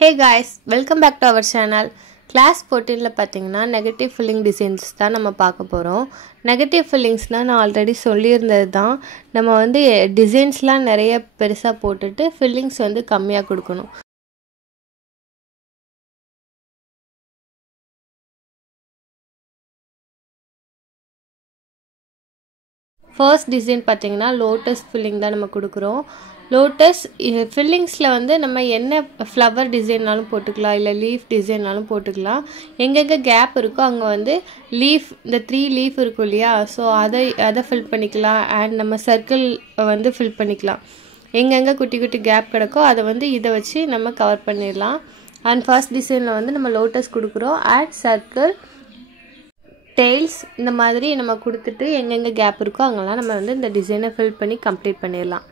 Hey guys, welcome back to our channel. Class 14 ல பாத்தீங்கன்னா negative filling designs தான் நம்ம பார்க்க போறோம். நெகட்டிவ் ஃபில்லிங்ஸ்னா நான் ஆல்ரெடி சொல்லியிருந்தது தான். நம்ம வந்து டிசைன்ஸ்லாம் நிறைய பெருசா போட்டுட்டு ஃபில்லிங்ஸ் வந்து கம்மியா கொடுக்கணும். ஃபர்ஸ்ட் டிசைன் பார்த்தீங்கன்னா லோட்டஸ் ஃபில்லிங் தான் நம்ம கொடுக்குறோம். லோட்டஸ் ஃபில்லிங்ஸில் வந்து நம்ம என்ன ஃப்ளவர் டிசைன்னாலும் போட்டுக்கலாம், இல்லை லீஃப் டிசைன்னாலும் போட்டுக்கலாம். எங்கெங்கே கேப் இருக்கோ அங்கே வந்து லீஃப், இந்த 3 லீஃப் இருக்கும் இல்லையா, ஸோ அதை ஃபில் பண்ணிக்கலாம். அண்ட் நம்ம சர்க்கிள் வந்து ஃபில் பண்ணிக்கலாம். எங்கெங்கே குட்டி குட்டி கேப் கிடக்கோ அதை வந்து இதை வச்சு நம்ம கவர் பண்ணிடலாம். அண்ட் ஃபர்ஸ்ட் டிசைனில் வந்து நம்ம லோட்டஸ் கொடுக்குறோம். அண்ட் சர்க்கிள், டெய்ல்ஸ் இந்த மாதிரி நம்ம கொடுத்துட்டு எங்கெங்கே கேப் இருக்கோ அங்கெல்லாம் நம்ம வந்து இந்த டிசைனை ஃபில் பண்ணி கம்ப்ளீட் பண்ணிடலாம்.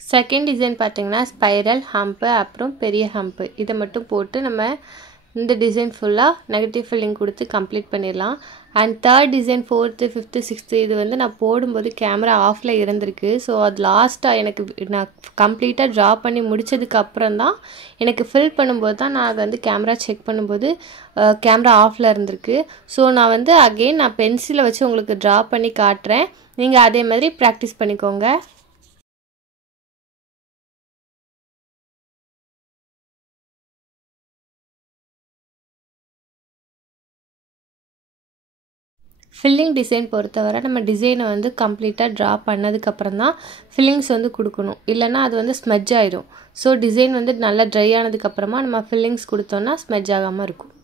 செகண்ட் டிசைன் பார்த்தீங்கன்னா ஸ்பைரல், ஹம்ப்பு, அப்புறம் பெரிய ஹம்ப்பு, இதை மட்டும் போட்டு நம்ம இந்த டிசைன் ஃபுல்லாக நெகட்டிவ் ஃபில்லிங் கொடுத்து கம்ப்ளீட் பண்ணிடலாம். And third design, 4th, 5th, 6th இது வந்து நான் போடும்போது கேமரா ஆஃபில் இருந்திருக்கு. ஸோ அது லாஸ்ட்டாக எனக்கு நான் கம்ப்ளீட்டாக ட்ரா பண்ணி முடித்ததுக்கு அப்புறம் தான் எனக்கு ஃபில் பண்ணும்போது தான் நான் அதை வந்து கேமரா செக் பண்ணும்போது கேமரா ஆஃபில் இருந்திருக்கு. ஸோ நான் வந்து அகெயின் நான் பென்சிலை வச்சு உங்களுக்கு ட்ரா பண்ணி காட்டுறேன். நீங்கள் அதே மாதிரி ப்ராக்டிஸ் பண்ணிக்கோங்க. ஃபில்லிங் டிசைன் பொறுத்தவரை நம்ம டிசைனை வந்து கம்ப்ளீட்டாக ட்ரா பண்ணதுக்கப்புறம் தான் ஃபில்லிங்ஸ் வந்து கொடுக்கணும். இல்லைனா அது வந்து ஸ்மெட்ஜ் ஆயிடும். ஸோ டிசைன் வந்து நல்லா ட்ரை ஆனதுக்கப்புறமா நம்ம ஃபில்லிங்ஸ் கொடுத்தோன்னா ஸ்மெட்ஜ் ஆகாமல் இருக்கும்.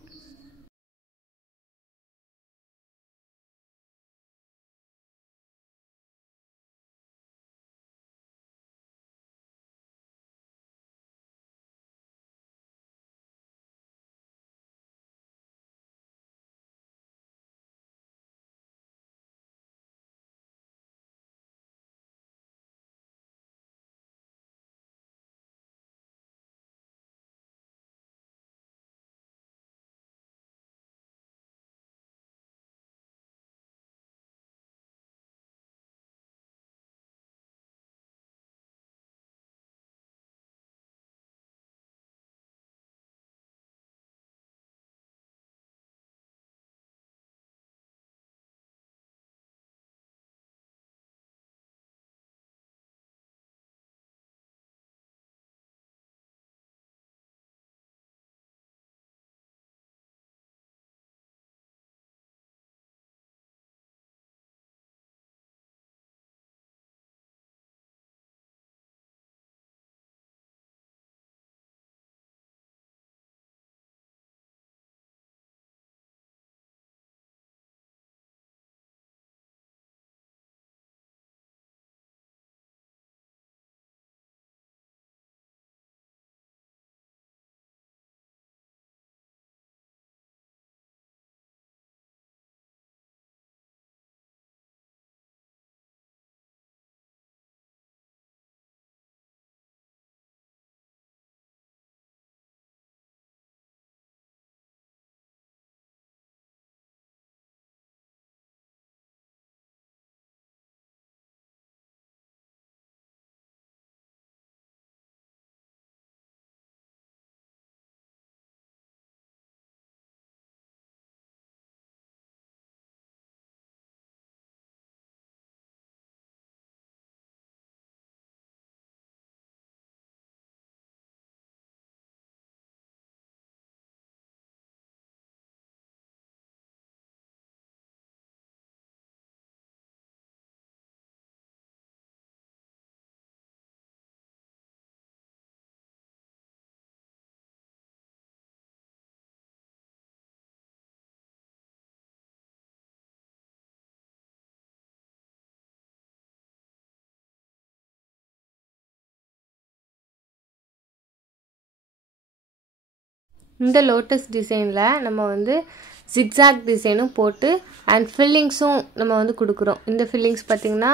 இந்த லோட்டஸ் டிசைனில் நம்ம வந்து ஜிக்ஸாக் டிசைனும் போட்டு அண்ட் ஃபில்லிங்ஸும் நம்ம வந்து கொடுக்குறோம். இந்த ஃபில்லிங்ஸ் பார்த்திங்கன்னா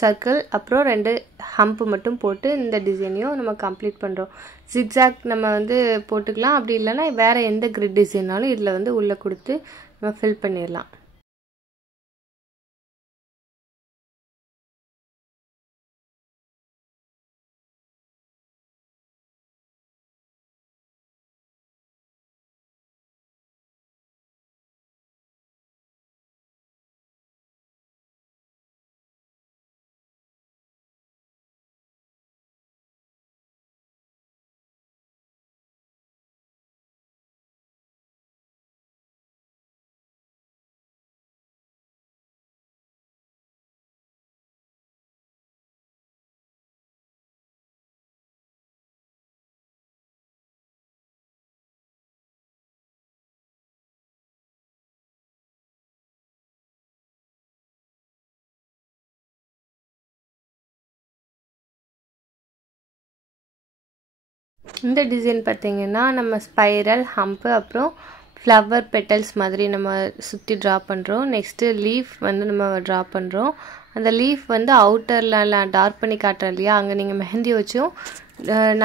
சர்க்கிள் அப்புறம் 2 ஹம்ப்பு மட்டும் போட்டு இந்த டிசைனையும் நம்ம கம்ப்ளீட் பண்ணுறோம். ஜிக்ஸாக் நம்ம வந்து போட்டுக்கலாம், அப்படி இல்லைன்னா வேறு எந்த கிரிட் டிசைனாலும் இதில் வந்து உள்ளே கொடுத்து நம்ம ஃபில் பண்ணிடலாம். இந்த டிசைன் பார்த்திங்கன்னா நம்ம ஸ்பைரல் ஹம்ப்பு அப்புறம் ஃப்ளவர் பெட்டல்ஸ் மாதிரி நம்ம சுற்றி ட்ரா பண்ணுறோம். நெக்ஸ்ட்டு லீஃப் வந்து நம்ம ட்ரா பண்ணுறோம். அந்த லீஃப் வந்து அவுட்டரில் டார்க் பண்ணி காட்டுறோம் இல்லையா, அங்கே நீங்கள் மெஹந்தி வச்சும்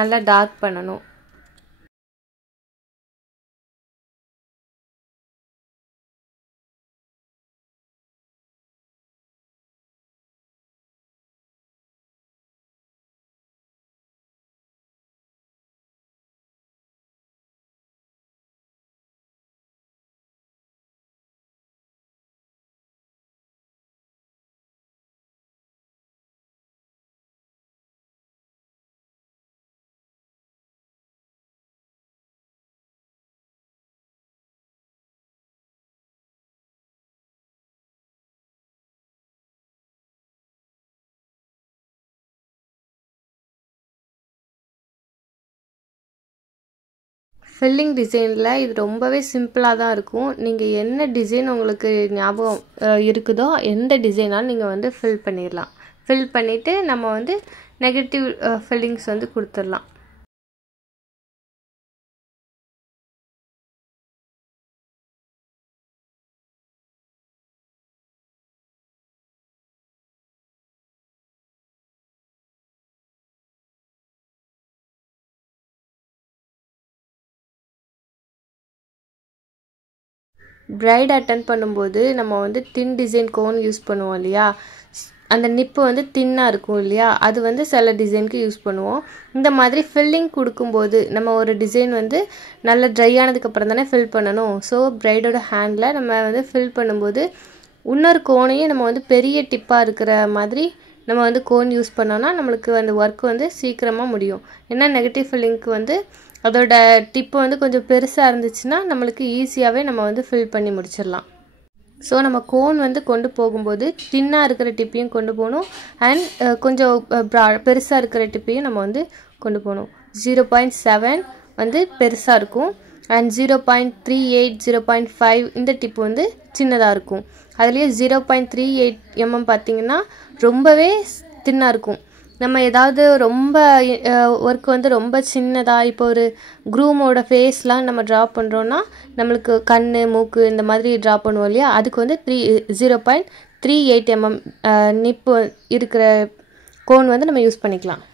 நல்லா டார்க் பண்ணணும். ஃபில்லிங் டிசைனில் இது ரொம்பவே சிம்பிளாக தான் இருக்கும். நீங்கள் என்ன டிசைன் உங்களுக்கு ஞாபகம் இருக்குதோ எந்த டிசைனாலும் நீங்கள் வந்து ஃபில் பண்ணிடலாம். ஃபில் பண்ணிவிட்டு நம்ம வந்து நெகட்டிவ் ஃபில்லிங்ஸ் வந்து கொடுத்துடலாம். பிரைட் அட்டன் பண்ணும்போது நம்ம வந்து தின் டிசைன் கோன் யூஸ் பண்ணுவோம் இல்லையா, அந்த நிப்பு வந்து தின்னாக இருக்கும் இல்லையா, அது வந்து சில டிசைனுக்கு யூஸ் பண்ணுவோம். இந்த மாதிரி ஃபில்லிங் கொடுக்கும்போது நம்ம ஒரு டிசைன் வந்து நல்லா ட்ரை ஆனதுக்கப்புறம் தானே ஃபில் பண்ணணும். ஸோ பிரைடோட ஹேண்டில் நம்ம வந்து ஃபில் பண்ணும்போது இன்னொரு கோனையும் நம்ம வந்து பெரிய டிப்பாக இருக்கிற மாதிரி நம்ம வந்து கோன் யூஸ் பண்ணோன்னா நம்மளுக்கு அந்த ஒர்க் வந்து சீக்கிரமாக முடியும். ஏன்னா நெகட்டிவ் ஃபில்லிங்க்கு வந்து அதோட டிப்பு வந்து கொஞ்சம் பெருசாக இருந்துச்சுன்னா நம்மளுக்கு ஈஸியாகவே நம்ம வந்து ஃபில் பண்ணி முடிச்சிடலாம். ஸோ நம்ம கோன் வந்து கொண்டு போகும்போது தின்னாக இருக்கிற டிப்பையும் கொண்டு போகணும் அண்ட் கொஞ்சம் பெருசாக இருக்கிற டிப்பையும் நம்ம வந்து கொண்டு போகணும். 0.7 வந்து பெருசாக இருக்கும் அண்ட் 0.38 0.5 இந்த டிப்பு வந்து சின்னதாக இருக்கும். அதுலேயே 0.38 mm பார்த்திங்கன்னா ரொம்பவே தின்னாக இருக்கும். நம்ம ஏதாவது ரொம்ப ஒர்க் வந்து ரொம்ப சின்னதாக இப்போ ஒரு க்ரூமோட ஃபேஸ்லாம் நம்ம ட்ரா பண்ணுறோன்னா நம்மளுக்கு கண் மூக்கு இந்த மாதிரி ட்ரா பண்ணுவோம் இல்லையா, அதுக்கு வந்து 0.38 mm நிப்பு இருக்கிற கோன் வந்து நம்ம யூஸ் பண்ணிக்கலாம்.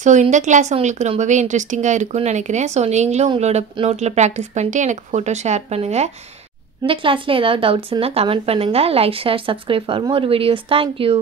ஸோ இந்த கிளாஸ் உங்களுக்கு ரொம்பவே இன்ட்ரெஸ்டிங்காக இருக்கும்னு நினைக்கிறேன். ஸோ நீங்களும் உங்களோட நோட்டில் ப்ராக்டிஸ் பண்ணிட்டு எனக்கு ஃபோட்டோ ஷேர் பண்ணுங்கள். இந்த கிளாஸில் ஏதாவது டவுட்ஸ் இருந்தால் கமெண்ட் பண்ணுங்கள். Like, share, subscribe for more videos. Thank you.